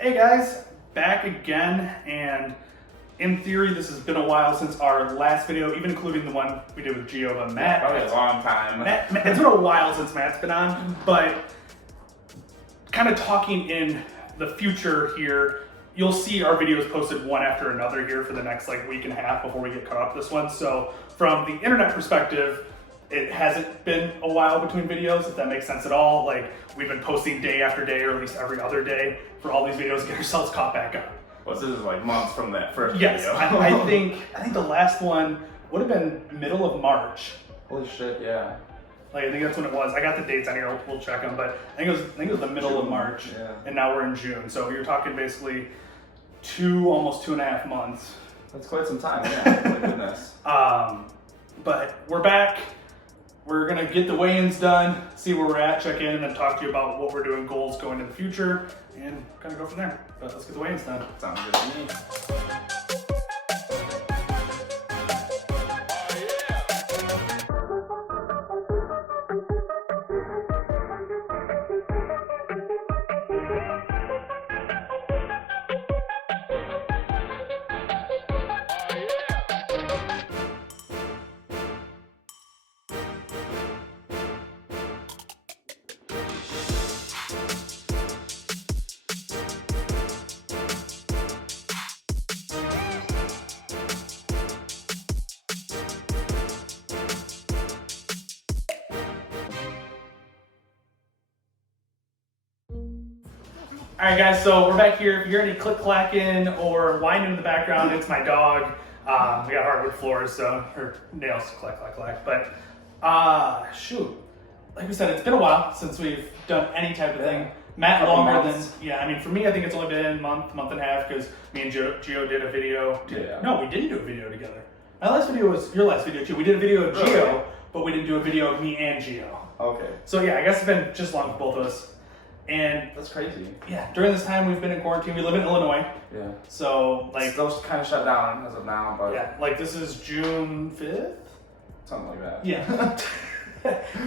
Hey guys, back again, and in theory this has been a while since our last video, even including the one we did with Gio, but Matt. Probably a long time. It's been a while since Matt's been on, but kind of talking in the future here, you'll see our videos posted one after another here for the next week and a half before we get caught up this one. So from the internet perspective, it hasn't been a while between videos, if that makes sense at all. We've been posting day after day, or at least every other day, for all these videos to get ourselves caught back up. Well, this is months from that first yes, video. I think the last one would have been middle of March. Holy shit, yeah. I think that's when it was. I got the dates on here, we'll check them, but I think it was the middle of March, yeah. And now we're in June. So you're talking basically almost 2.5 months. That's quite some time, yeah. My goodness. But we're back. We're gonna get the weigh-ins done, see where we're at, check in, and then talk to you about what we're doing, goals going into the future, and kind of go from there. But let's get the weigh-ins done. Sounds good to me. All right, guys, so we're back here. If you hear any click-clacking or whining in the background, it's my dog. We got hardwood floors, so her nails clack, clack, clack. But, shoot. Like we said, it's been a while since we've done any type of thing. Matt, longer than, for me, I think it's only been a month and a half, because me and Gio did a video. No, we didn't do a video together. My last video was your last video, too. We did a video of Gio, but we didn't do a video of me and Gio. Okay. So, yeah, I guess it's been just long for both of us. And that's crazy. Yeah, during this time we've been in quarantine. We live in Illinois. Yeah. So still kind of shut down as of now, but yeah, this is June 5th, something like that. Yeah.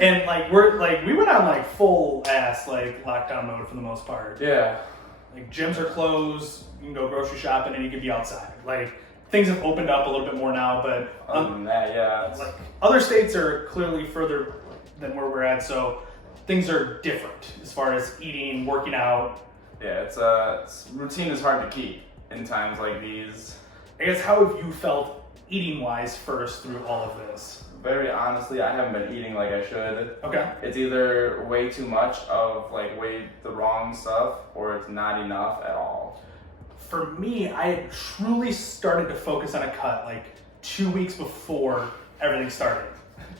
And we went on full ass lockdown mode for the most part. Yeah. Gyms are closed. You can go grocery shopping and you can be outside. Things have opened up a little bit more now, but other than that, yeah. Other states are clearly further than where we're at, so things are different as far as eating, working out. Yeah, it's routine is hard to keep in times like these. I guess, how have you felt eating-wise first through all of this? Very honestly, I haven't been eating like I should. Okay. It's either way too much of way the wrong stuff, or it's not enough at all. For me, I truly started to focus on a cut 2 weeks before everything started.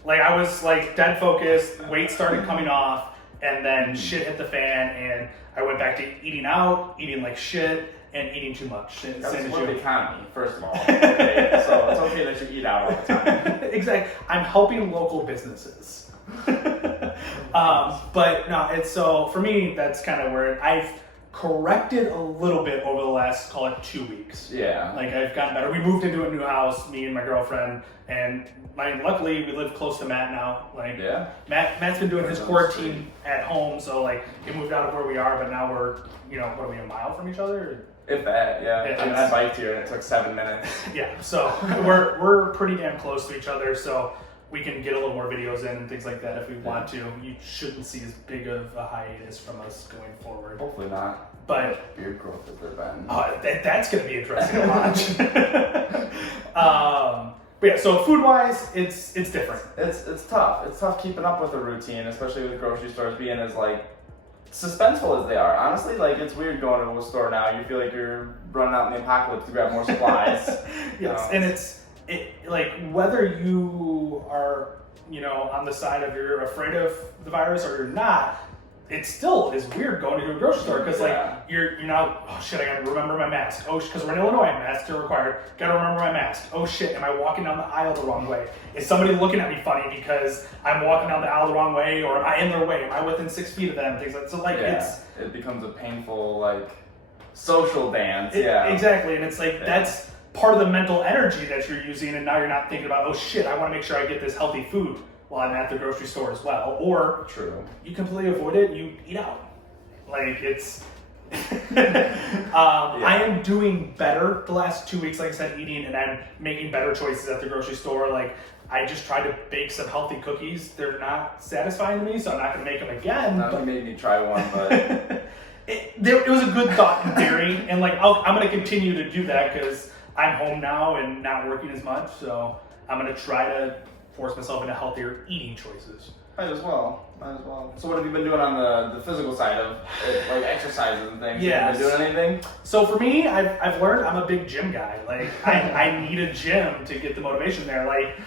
I was dead focused, weight started coming off, and then shit hit the fan, and I went back to eating out, eating like shit, and eating too much. That's for the economy, first of all. Okay? So it's okay that you eat out all the time. Exactly. I'm helping local businesses. But no, so for me, that's kind of where I've corrected a little bit over the last, call it 2 weeks. Yeah. I've gotten better. We moved into a new house, me and my girlfriend, and luckily we live close to Matt now. Yeah. Matt's been doing his quarantine at home, so he moved out of where we are, but now we're, what are we, a mile from each other? If that, yeah. I mean, I biked here and it took 7 minutes. Yeah, so we're pretty damn close to each other, so we can get a little more videos in and things like that if we want to. You shouldn't see as big of a hiatus from us going forward. Hopefully not. But beard growth has been. That's going to be interesting to watch. But yeah, so food-wise, it's different. It's tough. It's tough keeping up with a routine, especially with grocery stores being as suspenseful as they are. Honestly, it's weird going to a store now. You feel like you're running out in the apocalypse to grab more supplies. Yes, and it's whether you are on the side of you're afraid of the virus or you're not, it still is weird going to a grocery store because you're now, oh shit, I gotta remember my mask. Oh, because we're in Illinois, masks are required. Gotta remember my mask. Oh shit, am I walking down the aisle the wrong way? Is somebody looking at me funny because I'm walking down the aisle the wrong way, or am I in their way? Am I within 6 feet of them? Things like so. It becomes a painful social dance. Yeah, exactly, and it's that's part of the mental energy that you're using, and now you're not thinking about, oh shit, I want to make sure I get this healthy food while I'm at the grocery store as well. Or true, you completely avoid it, you eat out. Like I am doing better the last 2 weeks, like I said, eating, and I'm making better choices at the grocery store. Like, I just tried to bake some healthy cookies. They're not satisfying to me, so I'm not going to make them again. You made me try one, but it was a good thought in theory, and like I'm going to continue to do that because I'm home now and not working as much. So I'm going to try to force myself into healthier eating choices. Might as well. So what have you been doing on the physical side of it, like exercises and things? Yes. You been doing anything? So for me, I've learned I'm a big gym guy. Like I need a gym to get the motivation there. Like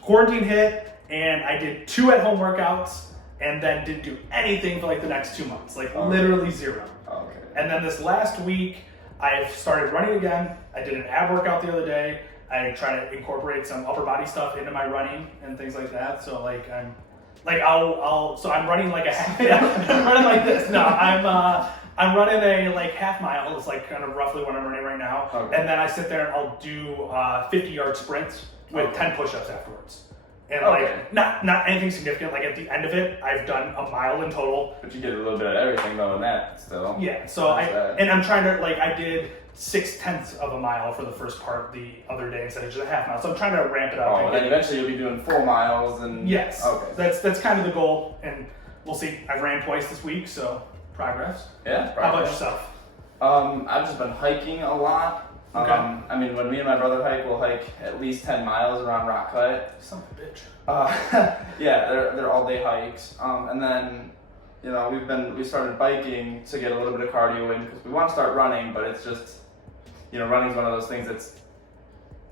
quarantine hit and I did 2 at-home workouts and then didn't do anything for like the next 2 months. Like literally 0. Okay. And then this last week, I've started running again. I did an ab workout the other day. I try to incorporate some upper body stuff into my running and things like that. So like I'm running like a half. I'm running like this. No, I'm running a like half mile. It's like kind of roughly what I'm running right now. Okay. And then I sit there and I'll do 50-yard sprints with 10 push-ups afterwards. And like not anything significant. Like at the end of it, I've done a mile in total. But you get a little bit of everything though in that still. Yeah. So I'm trying to like I did 0.6 of a mile for the first part the other day instead of just a half mile. So I'm trying to ramp it up. Oh, and then eventually you'll be doing full miles and yes. Okay. That's kind of the goal, and we'll see. I've ran twice this week, so progress. Yeah. How about yourself? I've just been hiking a lot. Okay. I mean, when me and my brother hike, we'll hike at least 10 miles around Rock Cut. Son of a bitch. Yeah, they're all day hikes. And then, you know, we started biking to get a little bit of cardio in because we want to start running, but it's just, you know, running is one of those things that's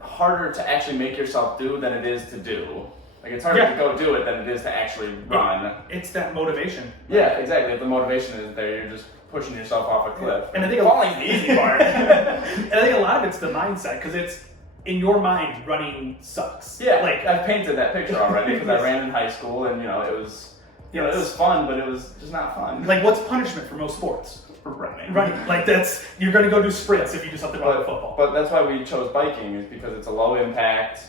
harder to actually make yourself do than it is to do. Like it's harder to go do it than it is to actually run. It's that motivation. Yeah, exactly. If the motivation is there, you're just pushing yourself off a cliff. And I think falling's the easy part. And I think a lot of it's the mindset because it's in your mind running sucks. Yeah, like I've painted that picture already because I ran in high school and you know it was, it was fun, but it was just not fun. Like what's punishment for most sports? Running. Running. Like you're gonna go do sprints if you do something wrong with football. But that's why we chose biking is because it's a low impact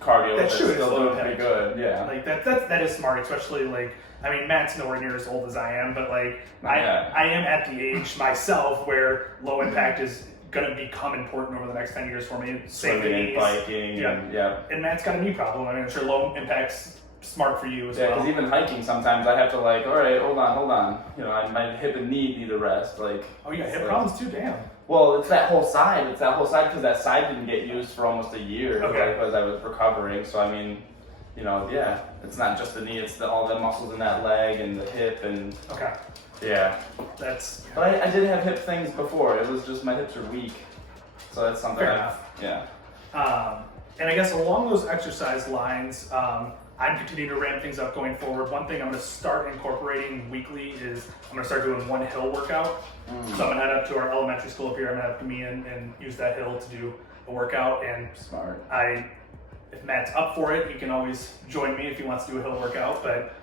cardio that's true. still doing pretty good. Yeah. Like that is smart, especially like I mean Matt's nowhere near as old as I am, but like I am at the age myself where low impact is gonna become important over the next 10 years for me. Swimming, biking, and Matt's got a knee problem. I mean I'm sure low impact's smart for you as well. Yeah, because even hiking sometimes I have to like, all right, hold on. You know, my hip and knee need a rest. Like, oh, you got hip problems too? Damn. Well, it's that whole side. Because that side didn't get used for almost a year because I was recovering. So I mean, you know, yeah, it's not just the knee; it's all the muscles in that leg and the hip and. Okay. Yeah. But I did have hip things before. It was just my hips are weak, so that's something. Fair enough. Yeah. And I guess along those exercise lines, I'm continuing to ramp things up going forward. One thing I'm going to start incorporating weekly is I'm going to start doing one hill workout. So I'm going to head up to our elementary school up here. I'm going to have me in and use that hill to do a workout. And smart. If Matt's up for it, he can always join me if he wants to do a hill workout. But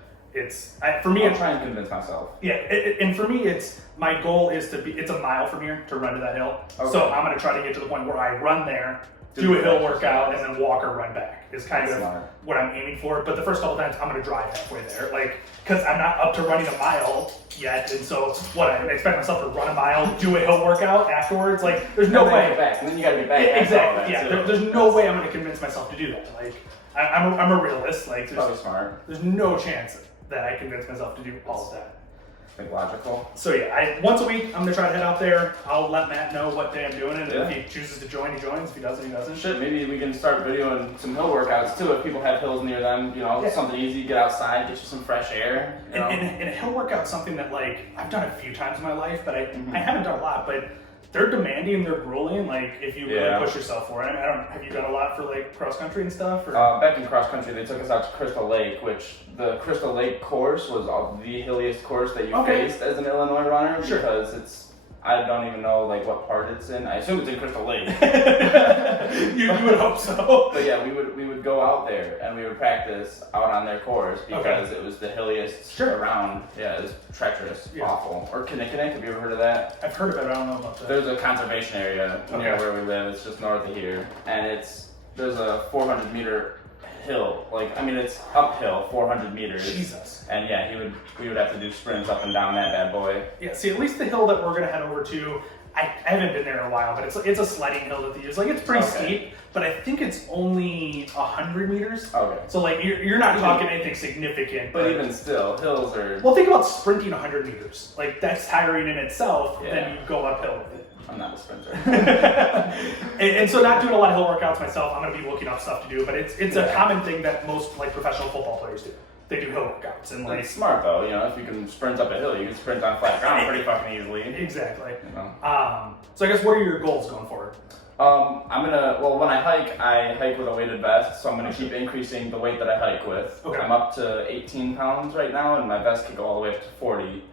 for me, I'll try and convince myself. Yeah, and for me, my goal is it's a mile from here to run to that hill. Okay. So I'm going to try to get to the point where I run there, do a hill workout, and then walk or run back is kind of what I'm aiming for. But the first couple times, I'm going to drive halfway there, like because I'm not up to running a mile yet. And so what I expect myself to run a mile, do a hill workout afterwards. Like there's no way. Back. And then you got to be back. Exactly. Yeah. There's no way I'm going to convince myself to do that. Like I'm a realist. Like there's no chance that I convince myself to do all of that. I think logical. So yeah, once a week I'm gonna try to head out there. I'll let Matt know what day I'm doing it. If he chooses to join, he joins. If he doesn't, he doesn't. Shit, maybe we can start videoing some hill workouts too. If people have hills near them, you know, something easy. Get outside, get you some fresh air. And a hill workout's something that like I've done a few times in my life, but I haven't done a lot. But they're demanding, they're grueling. Like if you really push yourself for it. I mean, have you done a lot for like cross country and stuff? Or? Back in cross country, they took us out to Crystal Lake, which the Crystal Lake course was the hilliest course that you faced as an Illinois runner because I don't even know like what part it's in. I assume it's in Crystal Lake. you would hope so. But yeah, we would go out there and we would practice out on their course because it was the hilliest around. Yeah, it was treacherous, awful. Or Kinnickinnick, have you ever heard of that? I've heard of it, I don't know about that. There's a conservation area near where we live. It's just north of here, and there's a 400-meter hill. Like, I mean, it's uphill, 400 meters. Jesus. And yeah, we would have to do sprints up and down that bad boy. Yeah, see, at least the hill that we're gonna head over to, I haven't been there in a while, but it's a sledding hill that they use. Like, it's pretty steep, but I think it's only 100 meters. Okay. So like you're not talking anything significant. But even still, hills are. Well, think about sprinting 100 meters. Like, that's tiring in itself. Yeah. Then you go uphill with it. I'm not a sprinter. and so not doing a lot of hill workouts myself. I'm gonna be looking up stuff to do, but it's a common thing that most like professional football players do. They do hill workouts and like It's smart though, you know, if you can sprint up a hill, you can sprint on flat ground pretty fucking easily. exactly. You know? So I guess what are your goals going forward? When I hike with a weighted vest, so I'm gonna keep increasing the weight that I hike with. Okay. I'm up to 18 pounds right now, and my vest can go all the way up to 40.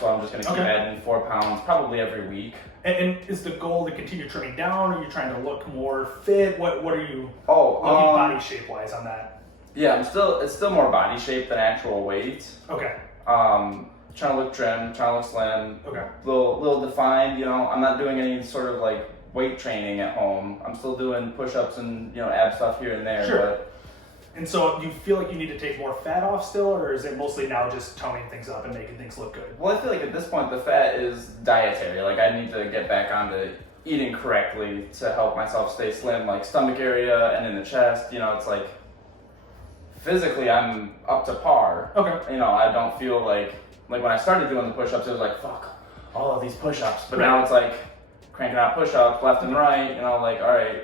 So I'm just gonna keep adding 4 pounds probably every week. And is the goal to continue trimming down? Are you trying to look more fit? What are you looking body shape wise on that? Yeah, it's still more body shape than actual weight. Okay. Trying to look trim, trying to look slim. Okay. Little defined, you know. I'm not doing any sort of like weight training at home. I'm still doing push-ups and, you know, ab stuff here and there. Sure. But And so you feel like you need to take more fat off still, or is it mostly now just toning things up and making things look good? well, I feel like at this point the fat is dietary. Like I need to get back onto eating correctly to help myself stay slim, like stomach area and in the chest. You know, it's like physically I'm up to par. Okay. You know, I don't feel like when I started doing the push-ups, it was like, fuck, all of these push-ups. But now it's like cranking out push-ups left and right, you know, like, all right,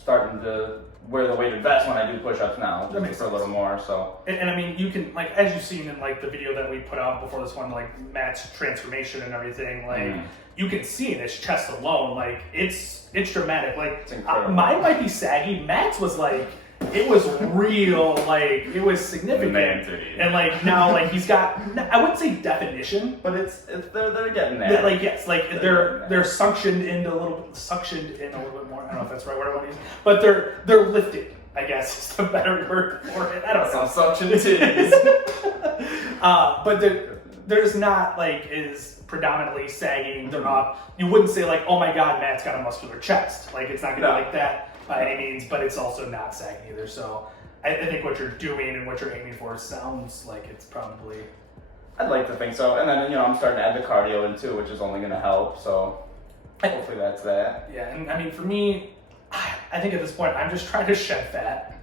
starting to wear the weighted vest when I do push-ups now, That makes for a little more, so. And I mean, you can, like, as you've seen in, like, the video that we put out before this one, like, Matt's transformation and everything, like, you can see in his chest alone, like, it's dramatic. Like, It's incredible. mine might be saggy. Matt's was, like, it was real, like, it was significant. Man titty. And, like, now, like, he's got, I wouldn't say definition, But they're getting there. like, yes, like, they're suctioned in a little bit more. I don't know if that's the right word I want to use, but they're lifted, I guess is the better word for it. I don't know. Some suction titties. But there's not like is predominantly sagging. They're not. You wouldn't say like, oh my God, Matt's got a muscular chest. Like it's not gonna be like that by any means. But it's also not sagging either. So I think what you're doing and what you're aiming for sounds like it's probably. I'd like to think so. And then, you know, I'm starting to add the cardio in too, which is only going to help. So hopefully that's that. Yeah, and I mean for me, I think at this point I'm just trying to shed fat.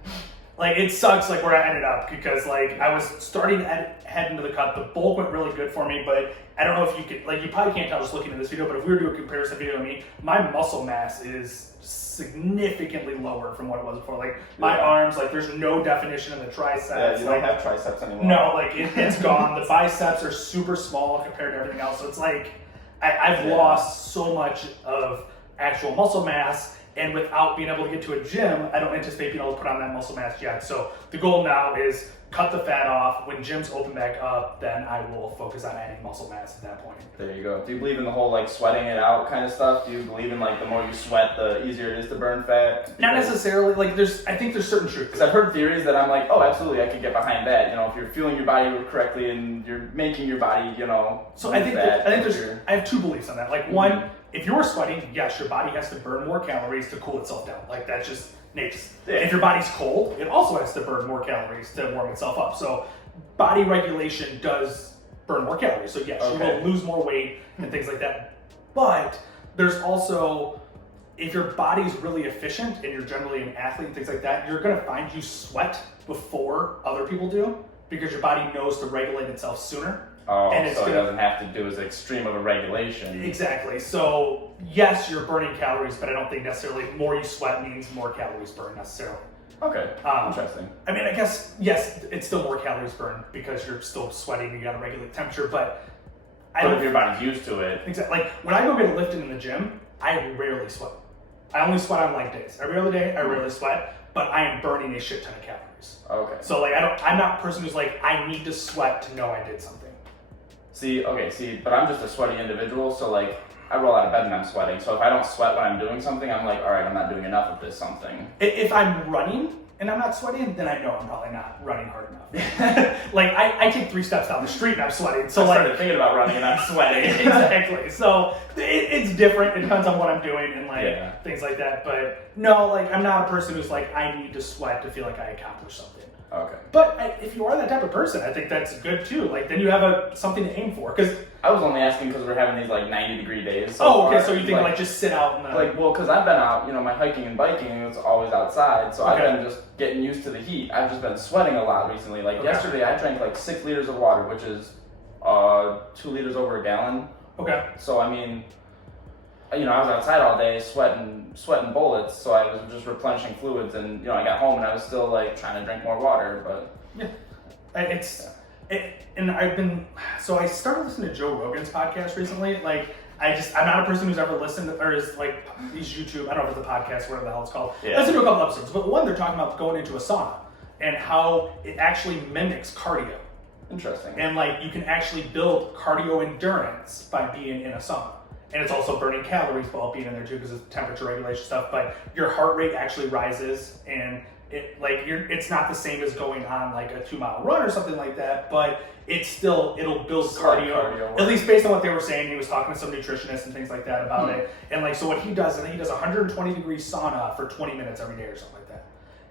Like it sucks like where I ended up because like I was starting to head into the cut. The bulk went really good for me, but I don't know if you could like you probably can't tell just looking at this video, but if we were to do a comparison video of me, my muscle mass is significantly lower from what it was before. Like my arms, like there's no definition in the triceps. Yeah, you like, don't have triceps anymore. no, like it's gone. The biceps are super small compared to everything else. So it's like I've lost so much of actual muscle mass. And without being able to get to a gym, I don't anticipate being able to put on that muscle mass yet. So the goal now is cut the fat off. When gyms open back up, then I will focus on adding muscle mass at that point. There you go. Do you believe in the whole like sweating it out kind of stuff? Do you believe in like the more you sweat, the easier it is to burn fat? Not necessarily. Like I think there's certain truth. Because I've heard theories that I'm like, oh, absolutely, I could get behind that. You know, if you're fueling your body correctly and you're making your body, you know. So I think I have two beliefs on that. Like one, if you're sweating, yes, your body has to burn more calories to cool itself down. Like that's just nature. Yeah. If your body's cold, it also has to burn more calories to warm itself up. So body regulation does burn more calories. So yes, you will lose more weight and things like that. But there's also, if your body's really efficient and you're generally an athlete and things like that, you're gonna find you sweat before other people do because your body knows to regulate itself sooner. Oh, and so it doesn't have to do as extreme of a regulation. Exactly. So yes, you're burning calories, but I don't think necessarily more you sweat means more calories burned necessarily. Okay, interesting. I mean, I guess, yes, it's still more calories burned because you're still sweating, you gotta regulate temperature, but if your body's used to it. Exactly. Like, when I go get a lift in the gym, I rarely sweat. I only sweat on light days. Every other day, I rarely sweat, but I am burning a shit ton of calories. Okay. So, like, I'm not a person who's like, I need to sweat to know I did something. But I'm just a sweaty individual, so like, I roll out of bed and I'm sweating. So if I don't sweat when I'm doing something, I'm like, all right, I'm not doing enough of this something. If I'm running, and I'm not sweating, then I know I'm probably not running hard enough. Like I take 3 steps down the street and I'm sweating. So I like started thinking about running and I'm sweating. exactly. So it's different. It depends on what I'm doing and like things like that. But no, like I'm not a person who's like I need to sweat to feel like I accomplished something. Okay. But if you are that type of person, I think that's good too. Like then you have something to aim for. Because I was only asking because we're having these like 90-degree days. okay. So you think like just sit out in the well, because I've been out, my hiking and biking, it's always outside. So I've been just getting used to the heat. I've just been sweating a lot recently. Like yesterday, I drank like 6 liters of water, which is 2 liters over a gallon. Okay. So I mean, I was outside all day sweating bullets. So I was just replenishing fluids, and I got home and I was still like trying to drink more water. But and so I started listening to Joe Rogan's podcast recently. Like I'm not a person who's ever listened or is like these YouTube, I don't know if it's a podcast, whatever the hell it's called. Yeah. Listen to a couple episodes, but one they're talking about going into a sauna and how it actually mimics cardio. Interesting. And like you can actually build cardio endurance by being in a sauna. And it's also burning calories while being in there too because it's temperature regulation stuff, but your heart rate actually rises and it's not the same as going on like a 2-mile run or something like that, but it'll build cardio. At least based on what they were saying. He was talking to some nutritionists and things like that about it. And like so what he does, and he does 120 degree sauna for 20 minutes every day or something like that.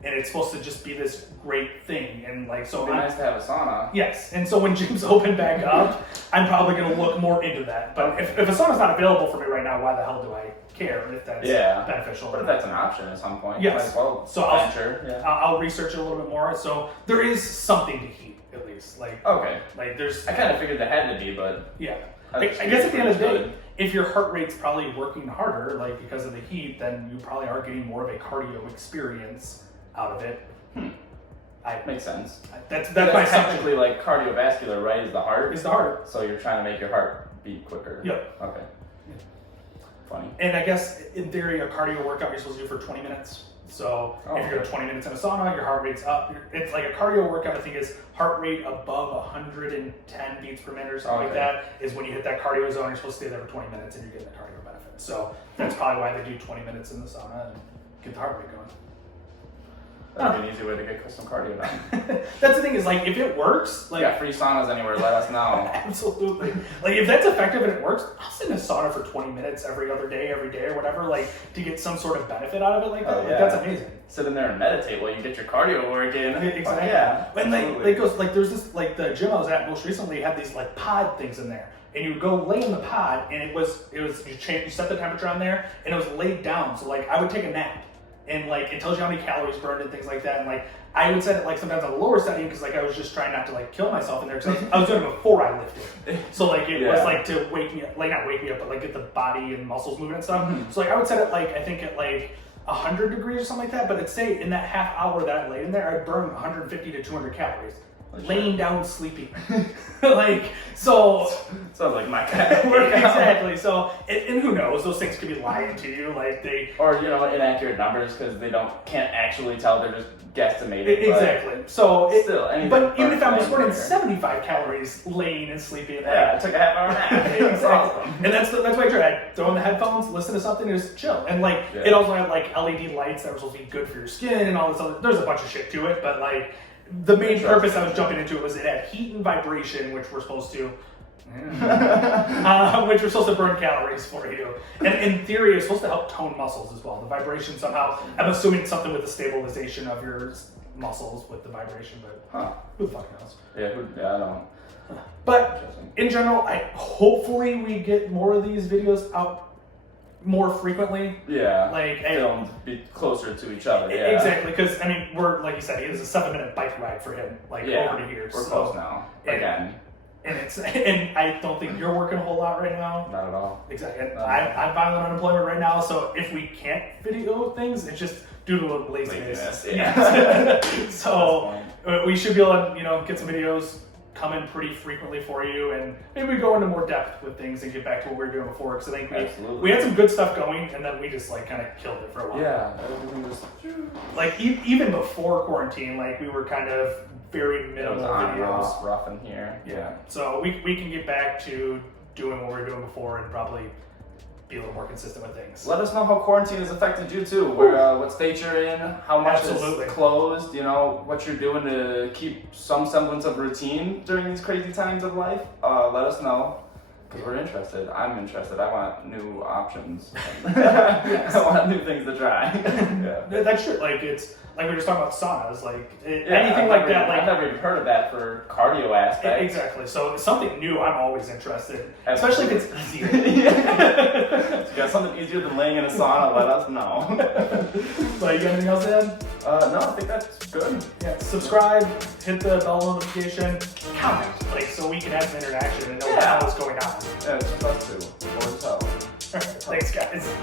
And it's supposed to just be this great thing. And like so it'd be nice to have a sauna. Yes. And so when gyms open back up, I'm probably gonna look more into that. But if a sauna's not available for me right now, why the hell do I care if that's beneficial? But if that's an option at some point, yes. might as well. So I'll research it a little bit more. So there is something to heat at least. Like okay. Like there's I kind of figured there had to be, but yeah. I guess at the end of the day, if your heart rate's probably working harder, like because of the heat, then you probably are getting more of a cardio experience out of it. Makes sense. That's my technically like cardiovascular, right? Is the heart? Is the heart. So you're trying to make your heart beat quicker. Yep. Okay. Funny. And I guess in theory, a cardio workout you're supposed to do for 20 minutes. So if you're 20 minutes in a sauna, your heart rate's up. It's like a cardio workout, I think, is heart rate above 110 beats per minute or something like that, is when you hit that cardio zone. You're supposed to stay there for 20 minutes and you're getting the cardio benefit. So that's probably why they do 20 minutes in the sauna and get the heart rate going. That'd be an easy way to get some cardio done. That's the thing is like if it works, like free saunas anywhere, let us know. Absolutely. Like if that's effective and it works, I'll sit in a sauna for 20 minutes every other day, every day or whatever, like to get some sort of benefit out of it like that. Like that's amazing. Sit in there and meditate while you get your cardio working. Exactly. Yeah. And there's this like the gym I was at most recently had these like pod things in there. And you would go lay in the pod and you set the temperature on there and it was laid down. So like I would take a nap. And like it tells you how many calories burned and things like that. And like I would set it like sometimes on a lower setting because like I was just trying not to like kill myself in there because I was doing it before I lifted. So like it was like to wake me up, like not wake me up, but like get the body and muscles moving and stuff. So like I would set it like I think at like 100 degrees or something like that. But it'd say in that half hour that I laid in there, I'd burn 150 to 200 calories. Laying down sleeping. Like so sounds like my kind of workout. Exactly. So and who knows, those things could be lying to you, like they or inaccurate numbers because they can't actually tell, they're just guesstimating. Exactly. So but even if I'm just burning 75 calories laying and sleeping, it took a half hour nap. Exactly. Awesome. And that's why I tried. Throw in the headphones, listen to something, and just chill. And like it also had like LED lights that were supposed to be good for your skin and all this other. There's a bunch of shit to it, but like the main purpose I was jumping into was it had heat and vibration, which we're supposed to. Which are supposed to burn calories for you. And in theory, it's supposed to help tone muscles as well. The vibration somehow, I'm assuming it's something with the stabilization of your muscles with the vibration, but who the fuck knows? Yeah, I don't. But in general, hopefully we get more of these videos out more frequently. Yeah. Like filmed be closer to each other. Yeah. Exactly, because I mean we're like you said, it was a 7-minute bike ride for him, over to here. We're close now. Again. And I don't think you're working a whole lot right now. Not at all. Exactly. I'm filing unemployment right now, so if we can't video things, it's just due to laziness. Yeah. So we should be able to get some videos coming pretty frequently for you, and maybe we go into more depth with things and get back to what we were doing before, because I think we had some good stuff going, and then we just like kind of killed it for a while. Yeah, everything was like even before quarantine, like we were kind of very minimal videos. Rough in here. Yeah. So we can get back to doing what we were doing before and probably be a little more consistent with things. Let us know how quarantine has affected you too. Where, what state you're in, how much Absolutely. is closed, you know, what you're doing to keep some semblance of routine during these crazy times of life. Let us know, because we're interested. I'm interested. I want new options. I want new things to try. Yeah. That's true. Like it's like we were just talking about saunas, like Yeah, anything like that. I've Like never even heard of that for cardio aspects. exactly. So it's something new. I'm always interested, especially if it's easier. If you got something easier than laying in a sauna, let us know. So you got anything else to add? No, I think that's good. Yeah. Subscribe, hit the bell notification, comment, like so we can have some interaction and know Yeah. what's going on. Yeah, it's just us two. Or as hell. Thanks, guys.